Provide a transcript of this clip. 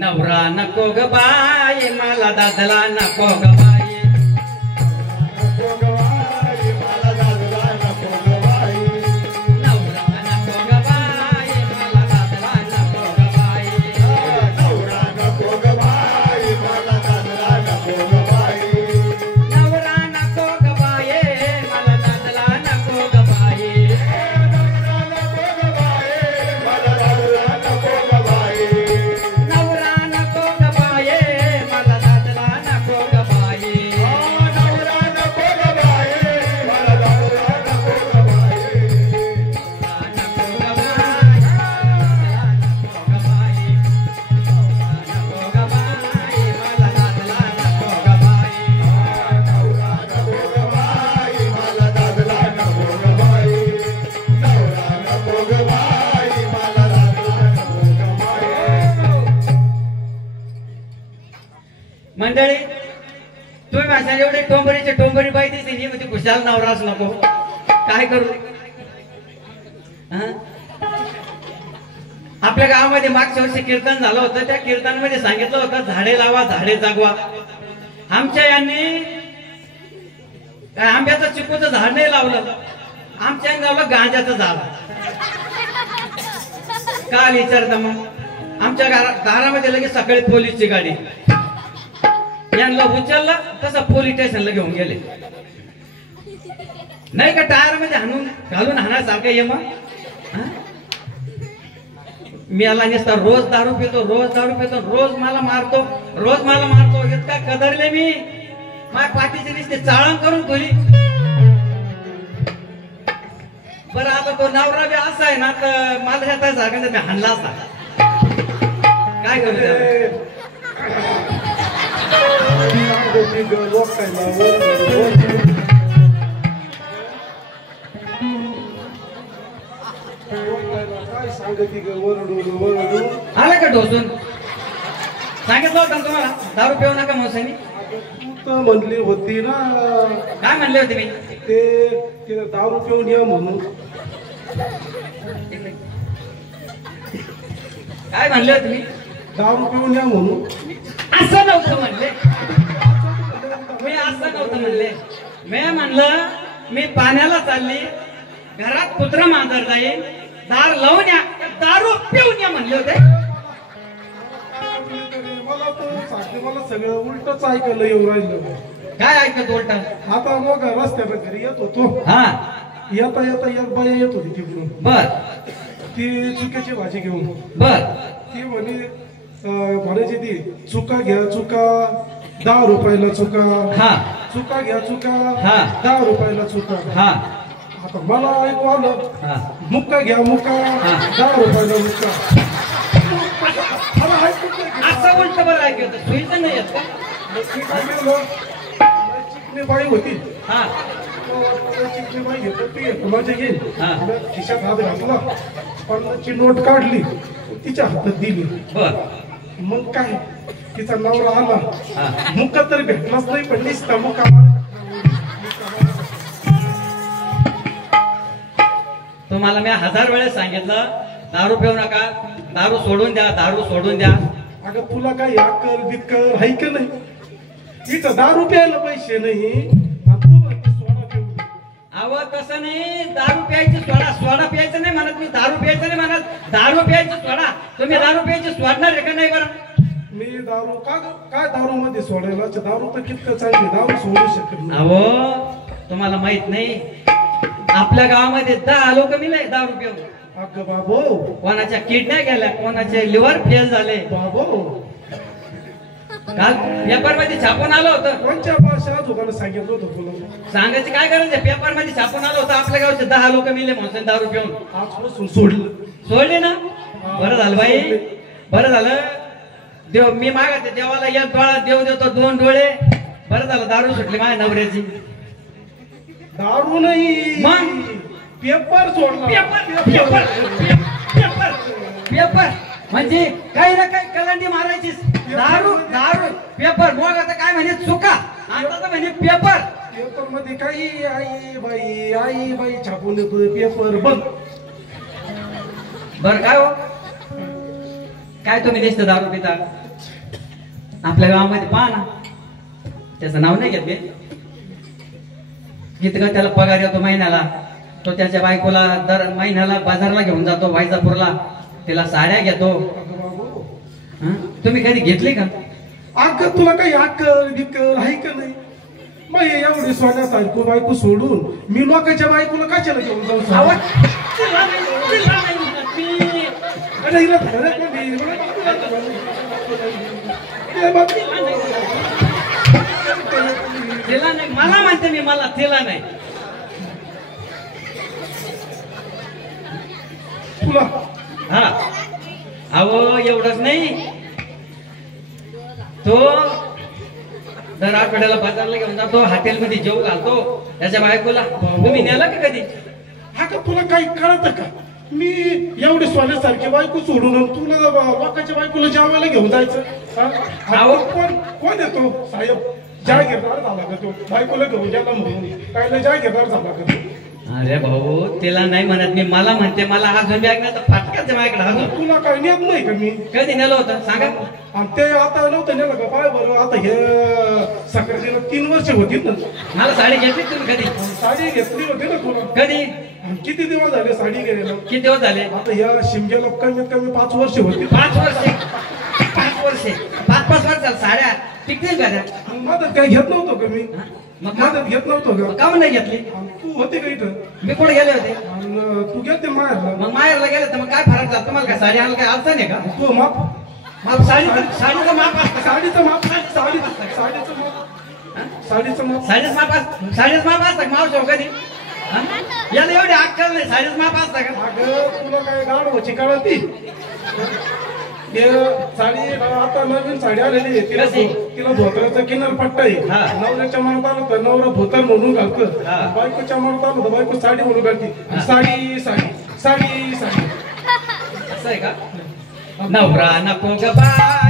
नवरा नको ग बाई मला दादला नको ग बाई मंडळी तुम्ही माझ्या एवढे टोंबरीचे टोंबरी बाई दिसली म्हणजे खुशाल नवराच नको काय करू आपल्या गावामध्ये मागच्या वर्षी कीर्तन झालं होतं त्या कीर्तनामध्ये सांगितलं होतं झाडे लावा झाडे जागवा आमच्या यांनी आंब्याचं चिकूचं झाड नाही लावलं आमच्या यांनी लावलं गांजाचं झाड काय विचारता मग आमच्या दारामध्ये लगेच सकाळी पोलीसची गाडी यांना उचलला तसं पोलीस स्टेशनला घेऊन गेले नाही का टायर मध्ये हाणून घालून हाणासारखं ये मग मी याला नसता रोज दारू पितो रोज मला मारतो इतका कदरले मी माझ्या पाठीची दिसते चाळण करून ठेवली बरं आता तो नवरा बी असा आहे ना तर मला ह्या जागा मी हाणला असता काय करू आला का ढोसून सांगितलं होतं तुम्हाला दारू पिऊ नका मोसानी म्हणली होती ना काय म्हणले होते मी ते दारू पिऊन या म्हणून काय म्हणले होते मी दारू पिऊन या म्हणून असं नव्हतं म्हणले मी असं नव्हतं म्हणले मी म्हणलं मी पाण्याला चालली घरात कुत्रा मांजर जाईल दार लावून या दारू पिऊन या म्हणले होते मला सगळं उलटच ऐकायला येऊ राहिलं काय ऐकत उलट आता मग रस्त्याला घरी येत होतो हा येता एक बाई येत होती तिकडून बर ती चुक्याची भाजी घेऊन बर ती म्हणायची ती चुका घ्या चुका 10 रुपयाला चुका हा चुका घ्या चुका हा 10 रुपयाला चुका हा आता मला ऐकू आलं हा मुक्का घ्या मुक्का 10 रुपयाला मुक्का मला ऐकू असं उलट बरं ऐकत सुईचं नाही येत का चिकणी बाई होती हा चिकणी बाई घेतो ती कुणाच्या घेईल हा खिशात हात घातला 50ची नोट काढली तिच्या हातात दिली बर मग काय तिचा नवरा आला हा मुक्का तर भेटलाच नाही पण निसता मुक्का तुम्हाला मी 1000 वेळेस सांगितलं दारू पिऊ नका दारू सोडून द्या अगं तुला काय अक्कल बिक्कल हाय का नाही इथं दारू प्यायला पैसे नाही तू म्हणते सोडा पिऊ अव तसं नाही दारू प्यायची सोडा प्यायचं नाही म्हणत मी दारू प्यायचं नाही म्हणत दारू प्यायची सोडा तुम्ही दारू प्यायची सोडणार आहे का नाही बरं मी दारू काय दारू मध्ये सोडायला दारू तर कितकं चांगली दारू सोडू शकत नाही अहो तुम्हाला माहित नाही आपल्या गावामध्ये 10 लोक मिले दारू पिऊन अगं बाबो कोणाच्या किडन्या गेल्या कोणाचे लिव्हर फेल झाले बाबो काल पेपर मध्ये छापून आलं होतं कोणत्या भाषा तुम्हाला सांगितलं होतं तुला सांगायची काय गरज आहे पेपर मध्ये छापून आलं होतं आपल्या गावचे 10 लोक मिले म्हणून दारू पिऊन आजपासून सोडले ना बरं झालं बाई बरं झालं देव मी मागते देवाला 1 डोळा देव देतो 2 डोळे बरं झालं दारू सुटली माझ्या नवऱ्याची दारू नाही मग पेपर सोडला पेपर पेपर पेपर पेपर म्हणजे काही ना काही कलांडी मारायची दारू दारू पेपर मग आता काय म्हणे चुका आता तर म्हणे पेपर पेपर मध्ये काही आई बाई छापून येतोय पेपर बंद. बर काय हो काय तुम्ही दिसत दारू पिता आपल्या गावामध्ये पहा ना त्याचं नाव नाही घेत मी जितका त्याला पगार येतो महिन्याला तो त्याच्या बायकोला दर महिन्याला बाजारला घेऊन जातो वायजापूरला तिला साड्या घेतो. तुम्ही कधी घेतली का? अगं तुला काही अक्कल बिक्कल आहे का नाही? मग एवढी सोन्यासारखी बायको सोडून मी लोकांच्या बायकोला कशाला घेऊन जाऊ सांग? अरे हिला धरत नाही, तिला नाही मला म्हणते मी मला तिला नाही तुला हा अहो एवढंच नाही तो दर आठवड्याला बाजारला घेऊन जातो हॉटेलमध्ये जेव घालतो त्याच्या बायकोला. तुम्ही नेला का कधी? हा का तुला काही कळत का? मी एवढी सोन्यासारखी बायको सोडून तुला लोकांच्या बायकोला जेवायला घेऊन जायचं? कोण येतो साहेब? जागीरदार झाला का तो? बायकोला घेऊन गेला म्हणून काय जागीरदार झाला का? अरे भाऊ तिला नाही म्हणत मी मला म्हणते मला हा झोंबी ऐकण्याचा फाटकाच माझ्याकडे हा तुला काही नेत नाही का? मी कधी नेलं होतं सांगा? आणि ते आता नव्हतं नेलं का? पाय बरोबर आता हे सकाळची 3 वर्ष होती ना. मला साडी घेतली तुम्ही कधी? साडी घेतली होती ना तुला. कधी? किती दिवस झाले साडी घ्यायला? किती दिवस झाले? आता या शिमग्याला कमीत कमी 5 वर्ष होती. 5 वर्षे 5 वर्षे 5 वर्ष साड्या टिकतील का त्या? मदत काय घेत नव्हतो का मी? मग मदत घेत नव्हतो का? का नाही घेतली? तू होते का इथं? मी कुठे गेले होते? तू गेलते माहेरला. मग माहेरला गेले तर मग काय फरक झाला तुम्हाला? काय साडी आणायला काय अडचण आहे का? तू माप मग साडीचं माप असतं. साडीचं माप साडीचं माप साडीच माप असतं मावशी हो कधी? याला एवढी अक्कल नाही साडीच माप असतं का? अगं तुला काय गाड व्हायची कळती? साडी आता नवीन साडी आलेली आहे तिला धोत्राचा किनार पट्टा आहे. नवऱ्याच्या मनात आलं तर नवरा धोतर म्हणून घालतो, बायकोच्या मनात आलं तर बायको साडी म्हणून घालते. साडी साडी साडी साडी असं आहे का? नवरा नको ग बाय